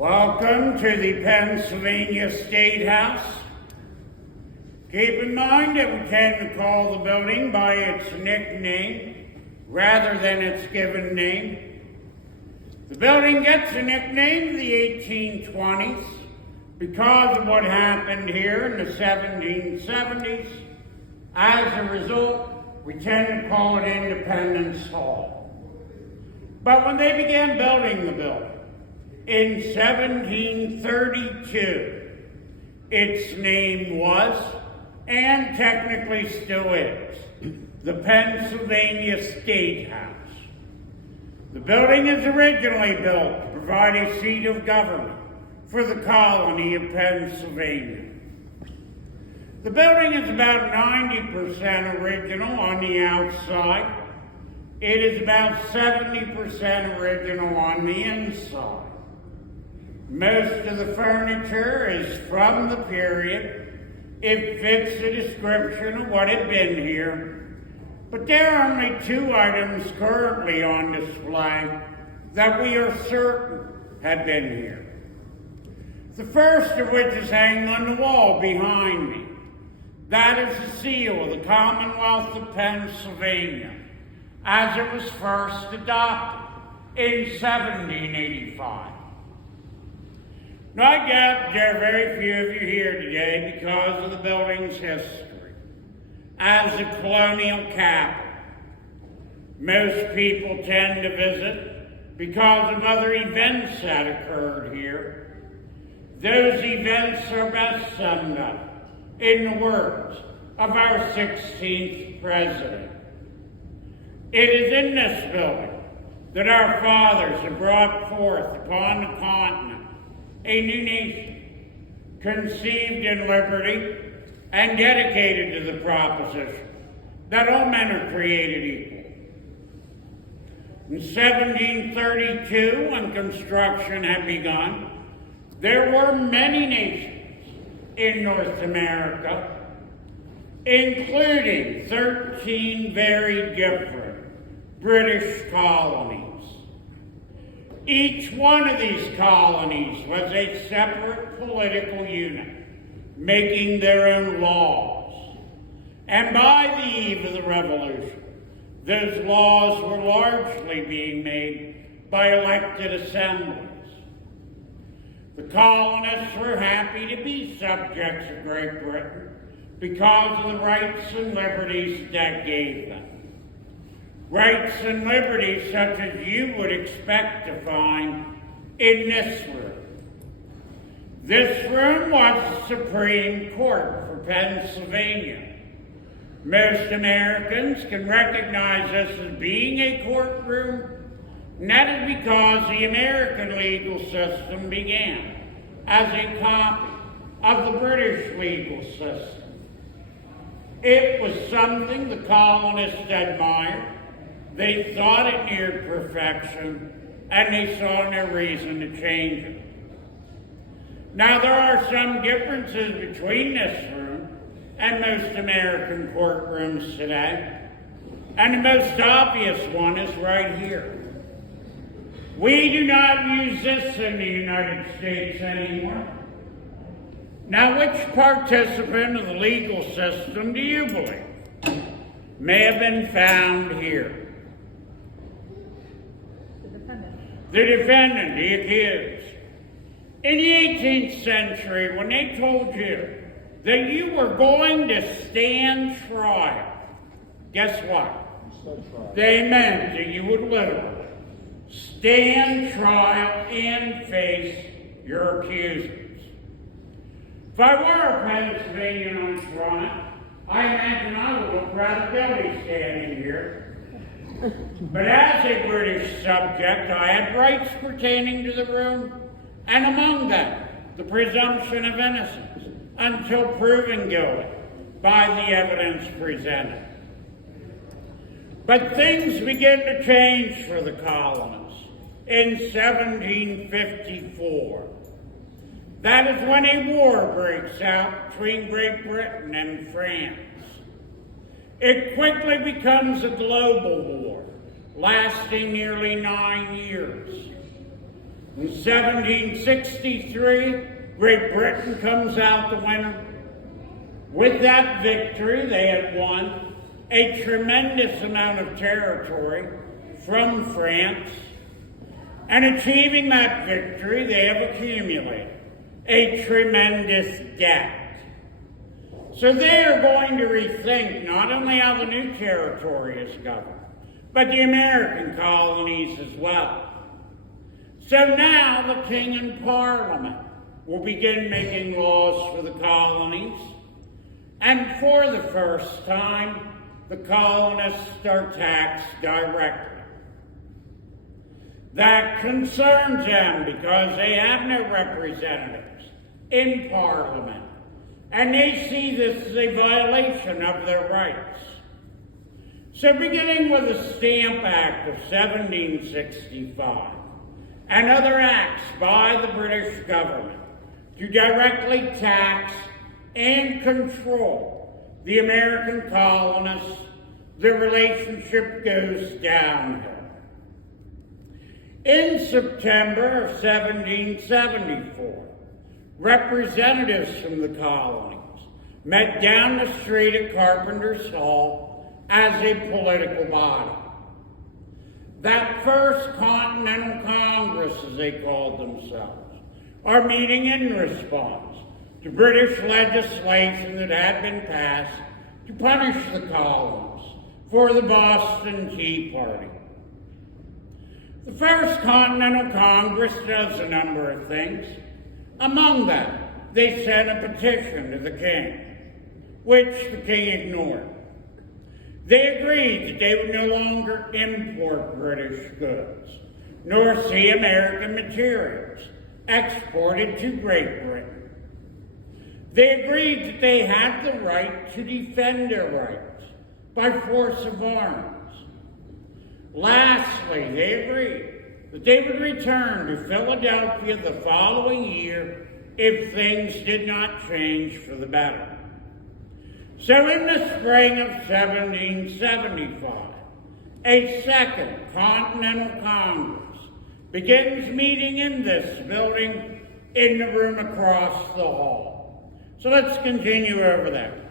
Welcome to the Pennsylvania State House. Keep in mind that we tend to call the building by its nickname rather than its given name. The building gets a nickname in the 1820s because of what happened here in the 1770s. As a result, we tend to call it Independence Hall. But when they began building the building, in 1732, its name was, and technically still is, the Pennsylvania State House. The building is originally built to provide a seat of government for the colony of Pennsylvania. The building is about 90% original on the outside. It is about 70% original on the inside. Most of the furniture is from the period. It fits the description of what had been here. But there are only two items currently on display that we are certain had been here. The first of which is hanging on the wall behind me. That is the seal of the Commonwealth of Pennsylvania, as it was first adopted in 1785. Now, I doubt there are very few of you here today because of the building's history as a colonial capital. Most people tend to visit because of other events that occurred here. Those events are best summed up in the words of our 16th president. It is in this building that our fathers have brought forth upon the continent a new nation, conceived in liberty and dedicated to the proposition that all men are created equal. In 1732, when construction had begun, there were many nations in North America, including 13 very different British colonies. Each one of these colonies was a separate political unit, making their own laws. And by the eve of the Revolution, those laws were largely being made by elected assemblies. The colonists were happy to be subjects of Great Britain because of the rights and liberties that gave them. Rights and liberties such as you would expect to find in this room. This room was the Supreme Court for Pennsylvania. Most Americans can recognize this as being a courtroom, and that is because the American legal system began as a copy of the British legal system. It was something the colonists admired. They thought it neared perfection, and they saw no reason to change it. Now, there are some differences between this room and most American courtrooms today, and the most obvious one is right here. We do not use this in the United States anymore. Now, which participant of the legal system do you believe may have been found here? The defendant, the accused. In the 18th century, when they told you that you were going to stand trial, guess what? They meant that you would literally stand trial and face your accusers. If I were a Pennsylvanian on trial, I imagine I would look rather guilty standing here. But as a British subject, I had rights pertaining to the room, and among them, the presumption of innocence, until proven guilty by the evidence presented. But things begin to change for the colonists in 1754. That is when a war breaks out between Great Britain and France. It quickly becomes a global war, lasting nearly 9 years. In 1763, Great Britain comes out the winner. With that victory, they had won a tremendous amount of territory from France. And achieving that victory, they have accumulated a tremendous debt. So they are going to rethink not only how the new territory is governed, but the American colonies as well. So now the King and Parliament will begin making laws for the colonies, and for the first time, the colonists are taxed directly. That concerns them because they have no representatives in Parliament, and they see this as a violation of their rights. So beginning with the Stamp Act of 1765 and other acts by the British government to directly tax and control the American colonists, the relationship goes downhill. In September of 1774, representatives from the colonies met down the street at Carpenter's Hall as a political body. That First Continental Congress, as they called themselves, are meeting in response to British legislation that had been passed to punish the colonists for the Boston Tea Party. The First Continental Congress does a number of things. Among them, they sent a petition to the king, which the king ignored. They agreed that they would no longer import British goods, nor see American materials exported to Great Britain. They agreed that they had the right to defend their rights by force of arms. Lastly, they agreed that they would return to Philadelphia the following year if things did not change for the better. So in the spring of 1775, a Second Continental Congress begins meeting in this building in the room across the hall. So let's continue over there.